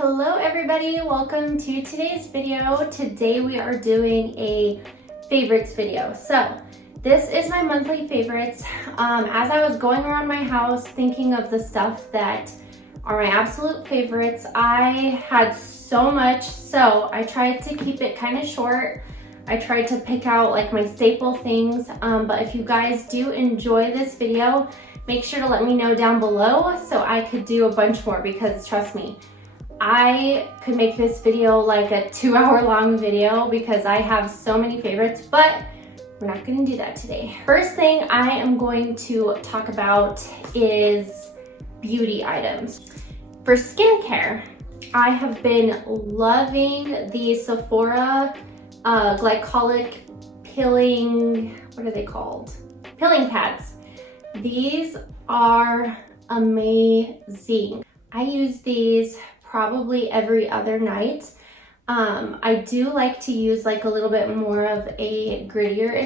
Hello everybody, welcome to today's video. Today we are doing a favorites video. So this is my monthly favorites. As I was going around my house thinking of the stuff that are my absolute favorites, I had so much, so I tried to keep it kind of short. I tried to pick out like my staple things, but if you guys do enjoy this video, make sure to let me know down below so I could do a bunch more, because trust me, I could make this video like a 2-hour long video because I have so many favorites, but we're not gonna do that today. First thing I am going to talk about is beauty items. For skincare, I have been loving the SEPHORA glycolic peeling, what are they called? Peeling pads. These are amazing. I use these probably every other night. I do like to use like a little bit more of a grittier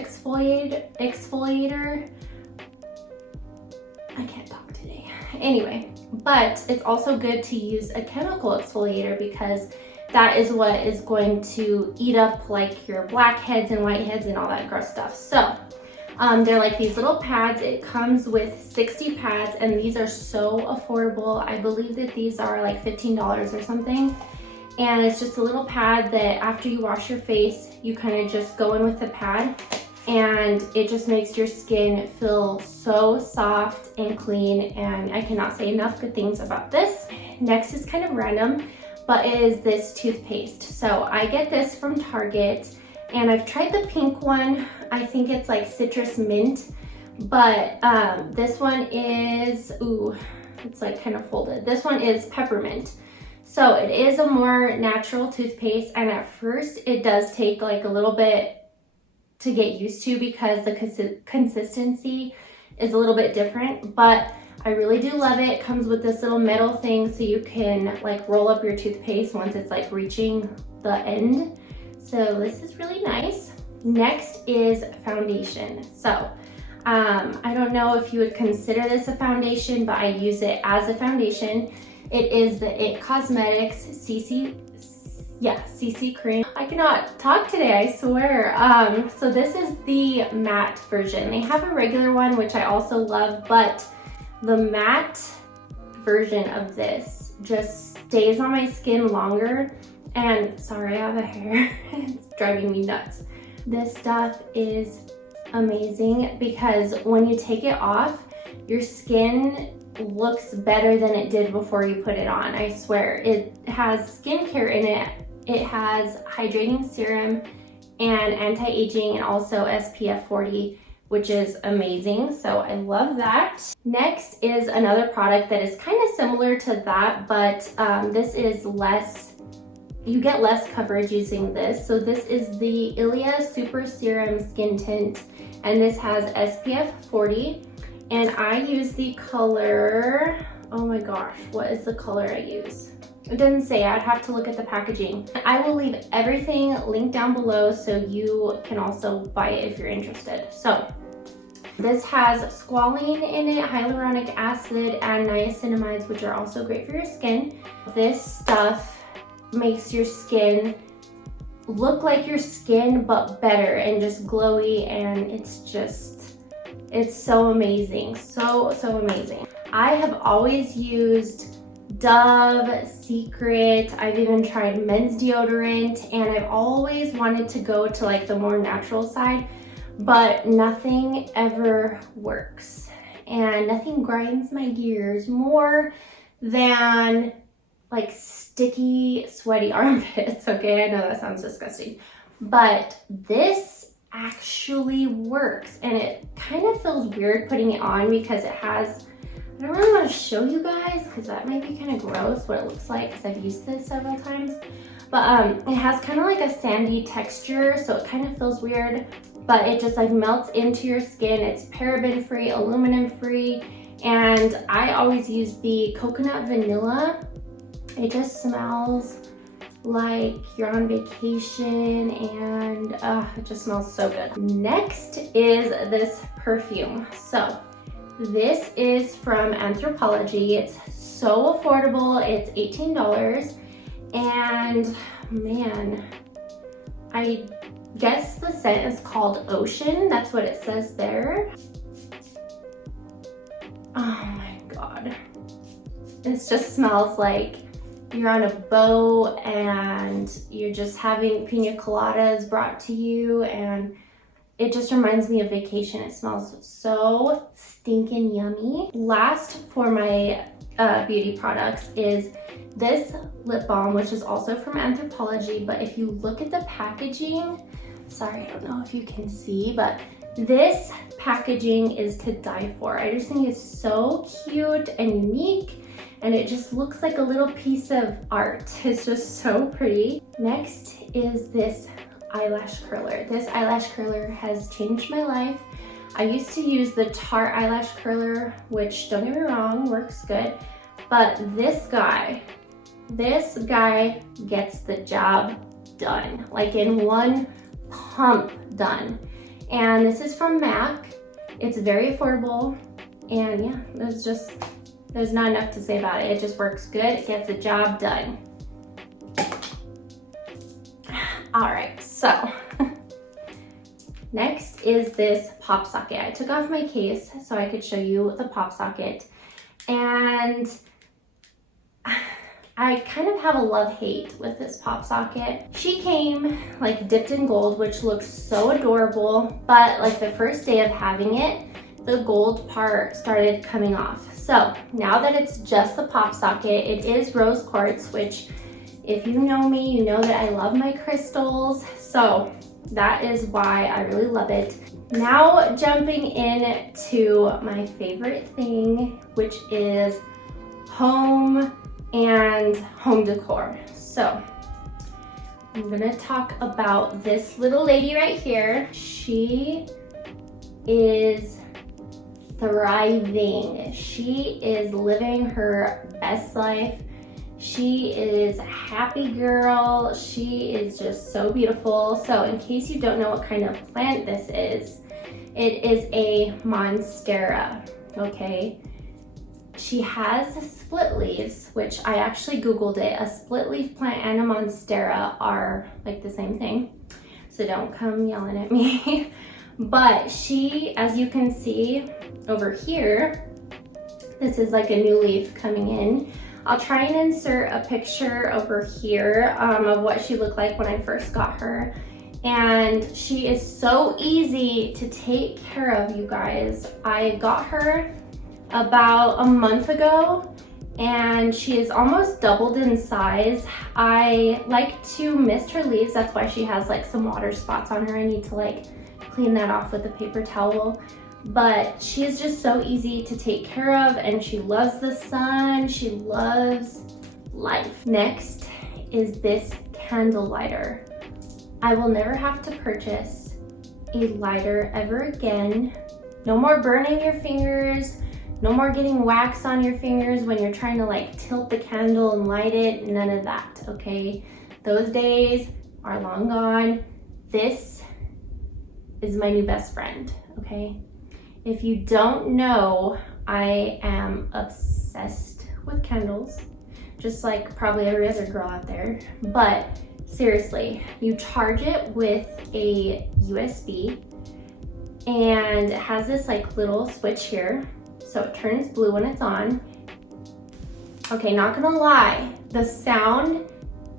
exfoliator. I can't talk today. Anyway, but it's also good to use a chemical exfoliator because that is what is going to eat up like your blackheads and whiteheads and all that gross stuff. So they're like these little pads. It comes with 60 pads and these are so affordable. I believe that these are like $15 or something. And it's just a little pad that after you wash your face, you kind of just go in with the pad and it just makes your skin feel so soft and clean, and I cannot say enough good things about this. Next is kind of random, but it is this toothpaste. So I get this from Target and I've tried the pink one. I think it's like citrus mint, but this one is, ooh, it's like kind of folded. This one is peppermint. So it is a more natural toothpaste, and at first it does take like a little bit to get used to because the consistency is a little bit different, but I really do love it. It comes with this little metal thing so you can like roll up your toothpaste once it's like reaching the end. So this is really nice. Next is foundation. So I don't know if you would consider this a foundation, but I use it as a foundation. It is the IT Cosmetics CC cream. I cannot talk today, I swear. So this is the matte version. They have a regular one, which I also love, but the matte version of this just stays on my skin longer. And sorry, I have a hair. It's driving me nuts. This stuff is amazing because when you take it off, your skin looks better than it did before you put it on. I swear. It has skincare in it. It has hydrating serum and anti-aging and also SPF 40, which is amazing. So I love that. Next is another product that is kind of similar to that, but this is less, you get less coverage using this. So this is the ILIA Super Serum Skin Tint, and this has SPF 40. And I use the color, oh my gosh, what is the color I use? It doesn't say, I'd have to look at the packaging. I will leave everything linked down below so you can also buy it if you're interested. So this has squalene in it, hyaluronic acid, and niacinamides, which are also great for your skin. This stuff makes your skin look like your skin, but better and just glowy, and it's so amazing, so amazing. I have always used Dove, Secret, I've even tried men's deodorant, and I've always wanted to go to like the more natural side, but nothing ever works. And nothing grinds my gears more than like sticky, sweaty armpits, okay? I know that sounds disgusting, but this actually works, and it kind of feels weird putting it on because it has, I don't really want to show you guys because that might be kind of gross what it looks like because I've used this several times, but it has kind of like a sandy texture, so it kind of feels weird, but it just like melts into your skin. It's paraben free, aluminum free, and I always use the coconut vanilla. It just smells like you're on vacation, and it just smells so good. Next is this perfume. So this is from ANTHROPOLOGIE. It's so affordable. It's $18, And man, I guess the scent is called Ocean. That's what it says there. Oh my God. This just smells like you're on a boat and you're just having pina coladas brought to you, and it just reminds me of vacation. It smells so stinking yummy. Last for my beauty products is this lip balm, which is also from Anthropologie, but if you look at the packaging, sorry, I don't know if you can see, but this packaging is to die for. I just think it's so cute and unique, and it just looks like a little piece of art. It's just so pretty. Next is this eyelash curler. This eyelash curler has changed my life. I used to use the Tarte eyelash curler, which, don't get me wrong, works good, but this guy gets the job done, like in one pump done. And this is from MAC. It's very affordable, and yeah, there's not enough to say about it. It just works good, it gets the job done. All right, so next is this pop socket. I took off my case so I could show you the pop socket, and I kind of have a love-hate with this pop socket. She came like dipped in gold, which looks so adorable, but like the first day of having it, the gold part started coming off. So now that it's just the pop socket, it is rose quartz, which if you know me, you know that I love my crystals. So that is why I really love it. Now jumping into my favorite thing, which is home and home decor. So I'm gonna talk about this little lady right here. She is thriving. She is living her best life. She is a happy girl. She is just so beautiful. So in case you don't know what kind of plant this is, it is a monstera, okay? She has split leaves, which I actually Googled it. A split leaf plant and a monstera are like the same thing, so don't come yelling at me. But she, as you can see over here, this is like a new leaf coming in. I'll try and insert a picture over here of what she looked like when I first got her. And she is so easy to take care of, you guys. I got her about a month ago, and she is almost doubled in size. I like to mist her leaves. That's why she has like some water spots on her. I need to like clean that off with a paper towel. But she is just so easy to take care of, and she loves the sun. She loves life. Next is this candle lighter. I will never have to purchase a lighter ever again. No more burning your fingers. No more getting wax on your fingers when you're trying to like tilt the candle and light it. None of that, okay? Those days are long gone. This is my new best friend, okay? If you don't know, I am obsessed with candles, just like probably every other girl out there. But seriously, you charge it with a USB, and it has this like little switch here. So it turns blue when it's on. Okay, not gonna lie, the sound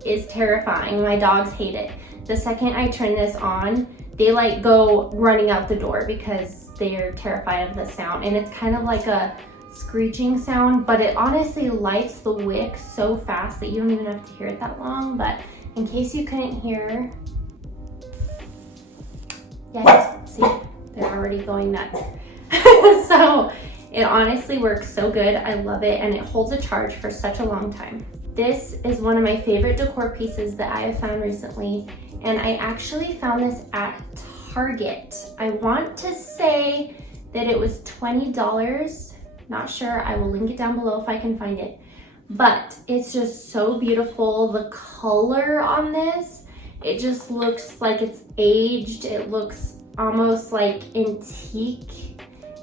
is terrifying. My dogs hate it. The second I turn this on, they like go running out the door because they're terrified of the sound. And it's kind of like a screeching sound, but it honestly lights the wick so fast that you don't even have to hear it that long. But in case you couldn't hear, yeah, just see, they're already going nuts. So it honestly works so good. I love it, and it holds a charge for such a long time. This is one of my favorite decor pieces that I have found recently, and I actually found this at Target. I want to say that it was $20. Not sure. I will link it down below if I can find it. But it's just so beautiful. The color on this, it just looks like it's aged. It looks almost like antique,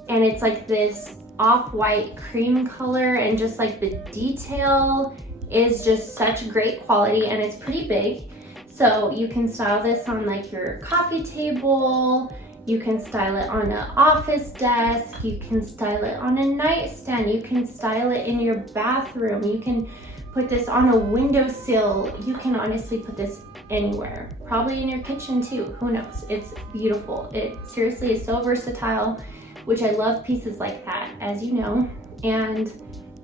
and it's like this off-white cream color, and just like the detail is just such great quality, and it's pretty big. So you can style this on like your coffee table, you can style it on an office desk, you can style it on a nightstand, you can style it in your bathroom, you can put this on a windowsill, you can honestly put this anywhere, probably in your kitchen too, who knows. It's beautiful. It seriously is so versatile, which I love pieces like that, as you know, and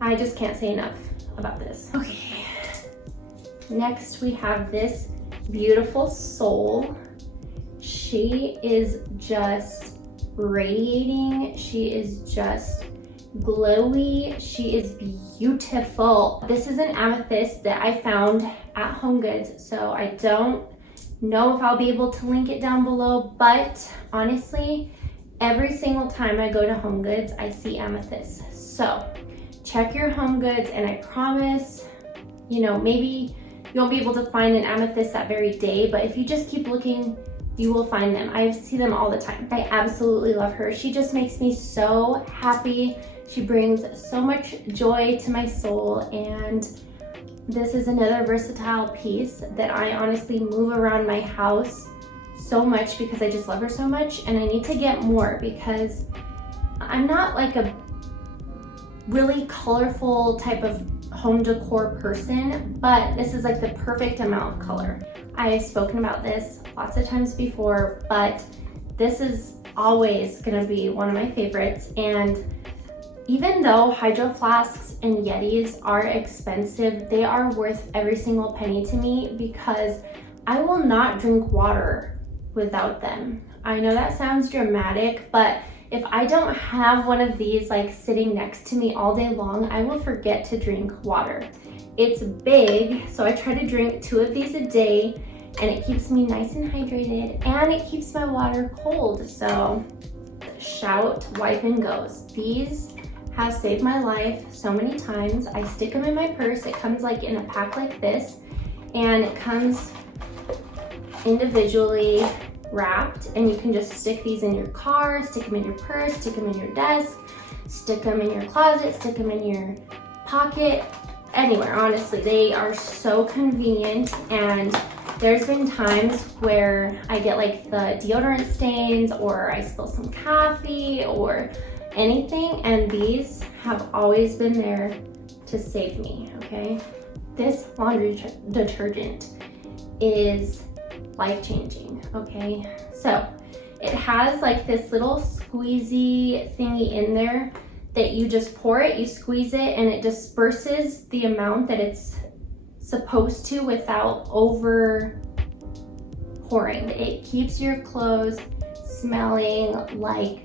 I just can't say enough about this. Okay, next we have this beautiful soul. She is just radiating. She is just glowy. She is beautiful. This is an amethyst that I found at HomeGoods, so I don't know if I'll be able to link it down below, but honestly, every single time I go to HomeGoods, I see amethyst. So check your HomeGoods, and I promise, you know, maybe you won't be able to find an amethyst that very day, but if you just keep looking, you will find them. I see them all the time. I absolutely love her. She just makes me so happy. She brings so much joy to my soul, and this is another versatile piece that I honestly move around my house so much because I just love her so much, and I need to get more because I'm not like a really colorful type of home decor person, but this is like the perfect amount of color. I've spoken about this lots of times before, but this is always gonna be one of my favorites. And even though HYDROFLASKs and Yetis are expensive, they are worth every single penny to me because I will not drink water without them. I know that sounds dramatic, but if I don't have one of these like sitting next to me all day long, I will forget to drink water. It's big, so I try to drink 2 of these a day, and it keeps me nice and hydrated, and it keeps my water cold. So shout, wipe, and goes. These have saved my life so many times. I stick them in my purse. It comes like in a pack like this, and it comes individually wrapped, and you can just stick these in your car, stick them in your purse, stick them in your desk, stick them in your closet, stick them in your pocket, anywhere. Honestly, they are so convenient, and there's been times where I get like the deodorant stains, or I spill some coffee or anything, and these have always been there to save me, okay? This laundry detergent is life-changing, okay? So it has like this little squeezy thingy in there that you just pour it, you squeeze it, and it disperses the amount that it's supposed to without over pouring. It keeps your clothes smelling like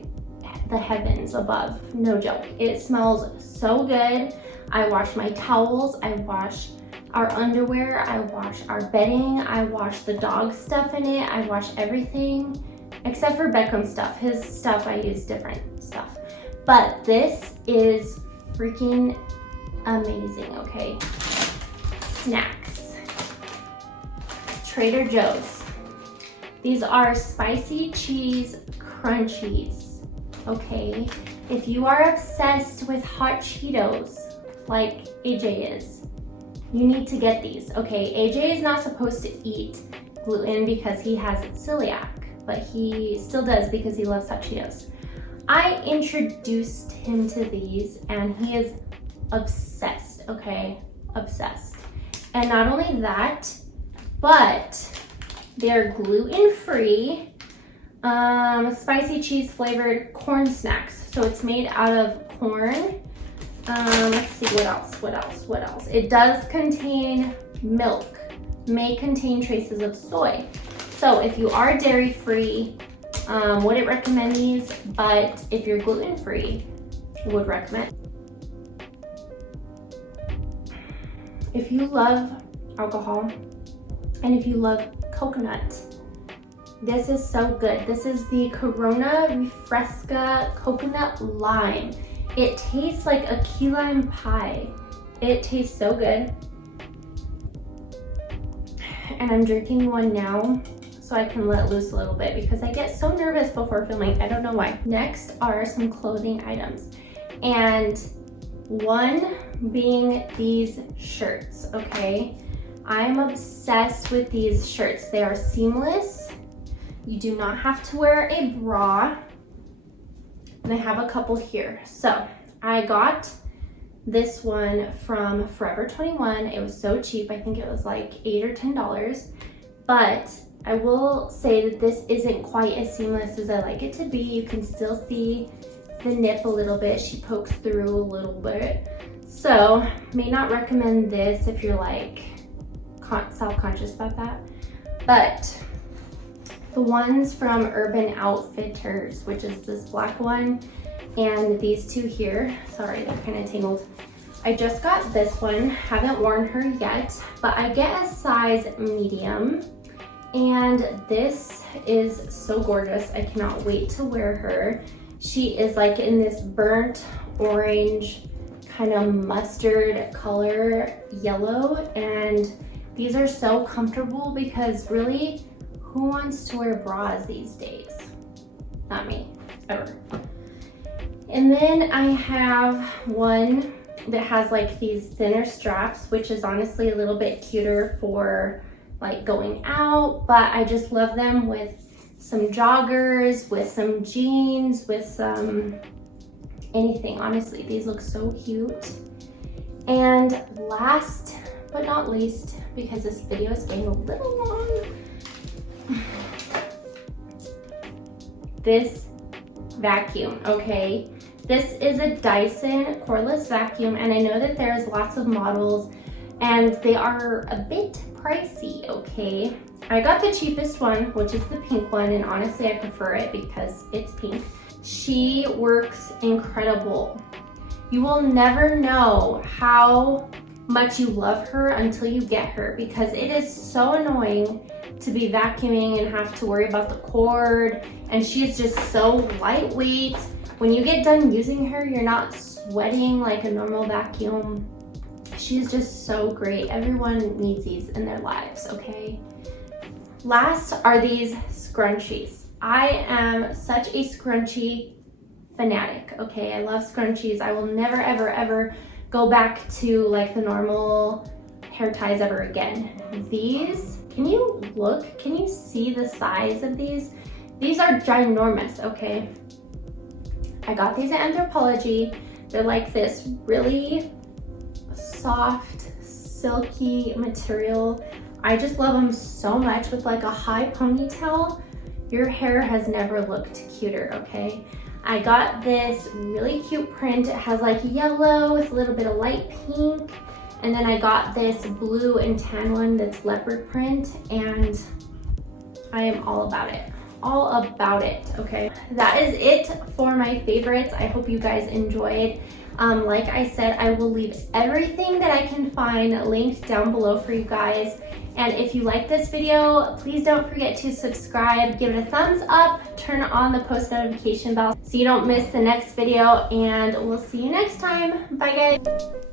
the heavens above, no joke. It smells so good. I wash my towels, I wash our underwear, I wash our bedding, I wash the dog stuff in it, I wash everything except for Beckham's stuff. His stuff, I use different stuff. But this is freaking amazing, okay? Snacks. Trader Joe's. These are spicy cheese crunchies, okay? If you are obsessed with hot Cheetos, like AJ is, you need to get these, okay? AJ is not supposed to eat gluten because he has celiac, but he still does because he loves hot Cheetos. I introduced him to these, and he is obsessed, okay? Obsessed. And not only that, but they're gluten-free, spicy cheese flavored corn snacks. So it's made out of corn. Let's see, what else? It does contain milk, may contain traces of soy. So if you are dairy-free, wouldn't recommend these, but if you're gluten-free, would recommend. If you love alcohol, and if you love coconut, this is so good. This is the Corona Refresca Coconut Lime. It tastes like a key lime pie. It tastes so good. And I'm drinking one now so I can let loose a little bit because I get so nervous before filming. I don't know why. Next are some clothing items. And one being these shirts, okay? I'm obsessed with these shirts. They are seamless. You do not have to wear a bra. And I have a couple here. So I got this one from Forever 21. It was so cheap. I think it was like $8 or $10. But I will say that this isn't quite as seamless as I like it to be. You can still see the nip a little bit. She pokes through a little bit. So may not recommend this if you're like self-conscious about that. But the ones from Urban Outfitters, which is this black one, and these two here, sorry, they're kind of tangled. I just got this one, haven't worn her yet, but I get a size medium, and this is so gorgeous. I cannot wait to wear her. She is like in this burnt orange, kind of mustard color yellow, and these are so comfortable because really, who wants to wear bras these days? Not me, ever. And then I have one that has like these thinner straps, which is honestly a little bit cuter for like going out, but I just love them with some joggers, with some jeans, with some anything. Honestly, these look so cute. And last but not least, because this video is getting a little long, this vacuum, okay? This is a Dyson cordless vacuum, and I know that there's lots of models and they are a bit pricey, okay? I got the cheapest one, which is the pink one, and honestly I prefer it because it's pink. She works incredible. You will never know how much you love her until you get her, because it is so annoying to be vacuuming and have to worry about the cord, and she's just so lightweight. When you get done using her, you're not sweating like a normal vacuum. She's just so great. Everyone needs these in their lives, okay? Last are these scrunchies. I am such a scrunchie fanatic, okay? I love scrunchies. I will never, ever, ever go back to like the normal hair ties ever again. These, can you look? Can you see the size of these? These are ginormous, okay? I got these at Anthropologie. They're like this really soft, silky material. I just love them so much. With like a high ponytail, your hair has never looked cuter, okay? I got this really cute print. It has like yellow with a little bit of light pink. And then I got this blue and tan one that's leopard print, and I am all about it. All about it, okay? That is it for my favorites. I hope you guys enjoyed. Like I said, I will leave everything that I can find linked down below for you guys. And if you like this video, please don't forget to subscribe, give it a thumbs up, turn on the post notification bell so you don't miss the next video, and we'll see you next time. Bye guys.